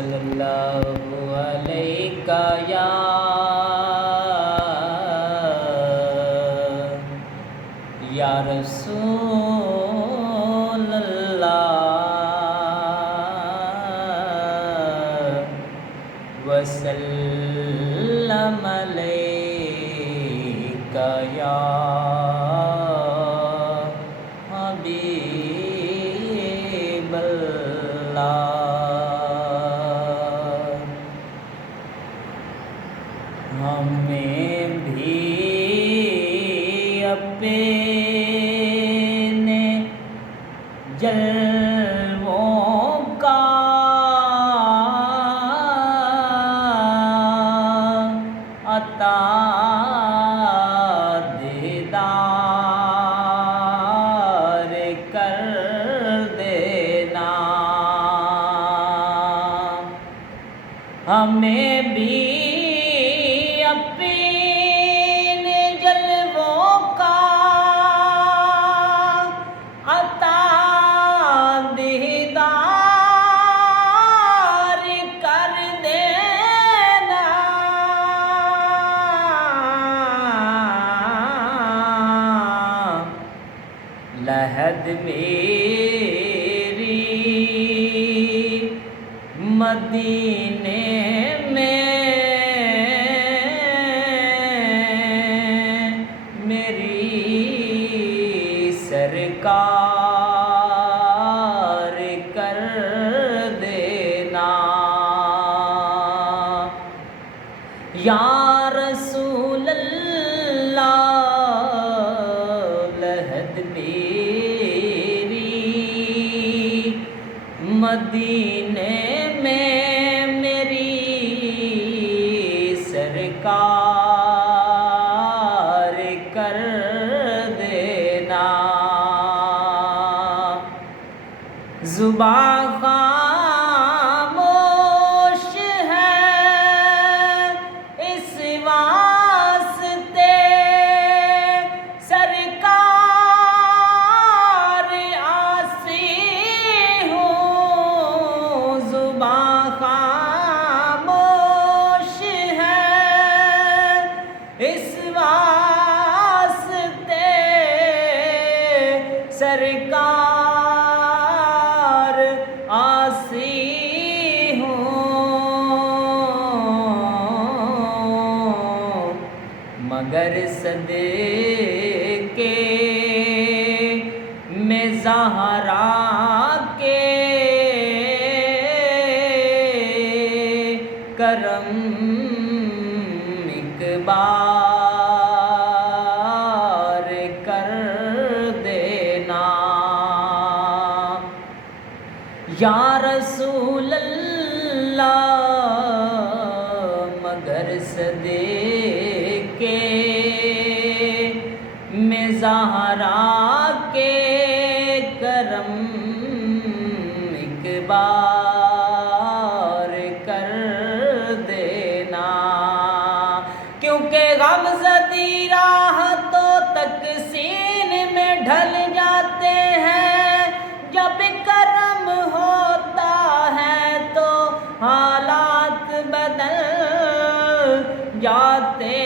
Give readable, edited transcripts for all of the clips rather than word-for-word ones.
صلی اللہ علیہ یا رسول اللہ وسلم علیکہ یا حبیب اللہ۔ ہمیں بھی اپنے جلووں کا عطا دیدار کر دینا، ہمیں بھی اپنے جلووں کا عطا دیدار کر دینا، لحد میری مدینے میں سرکار کر دینا، یا رسول اللہ لحد میری مدینے میں میری سرکار کر دینا، زباں خاموش ہے اس واسطے سرکار آسی ہوں، زباں خاموش ہے اس واسطے سرکار آسی ہوں، مگر صدقے میں زہرا کے کرم اکبار کر دینا، یا رسول اللہ مگر صدقے میں زہرا کے کرم اکبار کر دینا، کیونکہ غمزدی راحتوں تک سینے میں ڈھل جاتے ہیں، جب کرم ہوتا ہے تو حالات بدل جاتے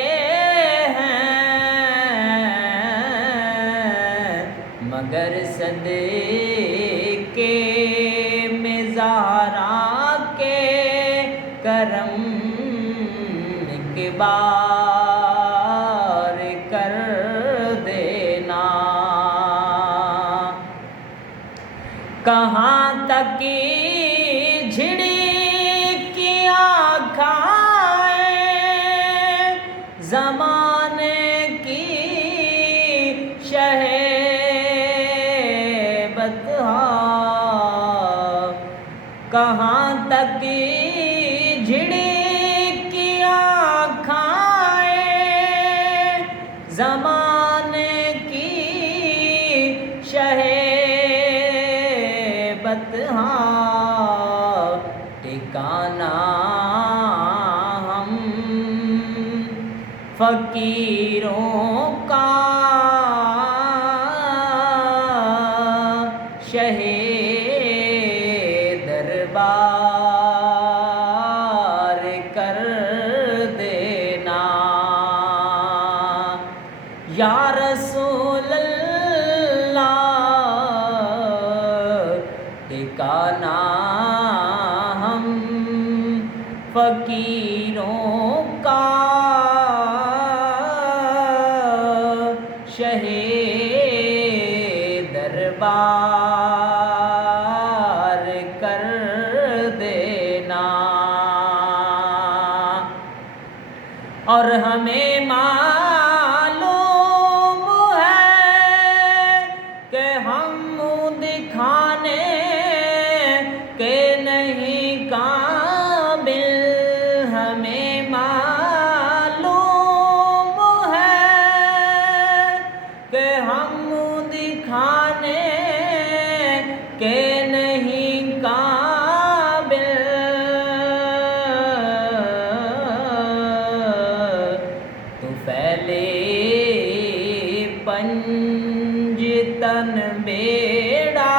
ہیں، مگر صدقے میں زہرا کے کرم اکبار کر دینا، کہاں تک جھڑکیاں کھائیں زمانے کی شہ بدحال، کہاں تک جھڑکیاں کھائیں زمانے کی شہ بدحال، ٹھکانا ہم فقیروں کا شہ دربار فقیروں کا شہ دربار کر دینا، اور ہمیں معلوم ہے کہ ہم منہ دکھانے کے نہیں قابل، ہمیں معلوم ہے کہ ہم منہ دکھانے کے نہیں قابل، تو پھیلے پنجتن بیڑا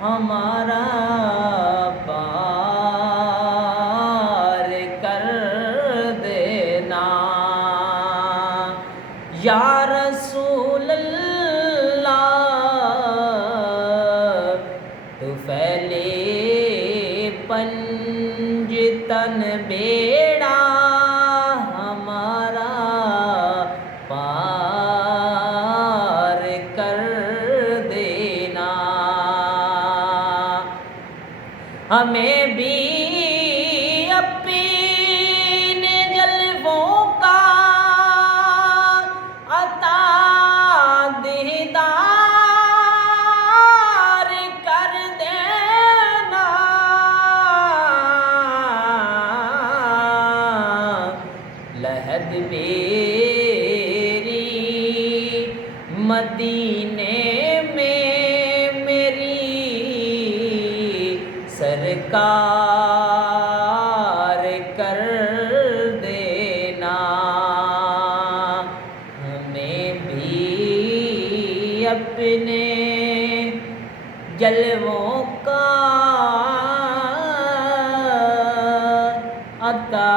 ہمارا پار کر دینا، یا رسول اللہ تو پھیلے پنجتن بیڑا ہمارا پار کر دینا، ہمیں بھی اپنے جلووں کا عطا دیدار کر دینا، لحد میری مدینے میں میری سرکار کر دینا، ہمیں بھی اپنے جلووں کا عطا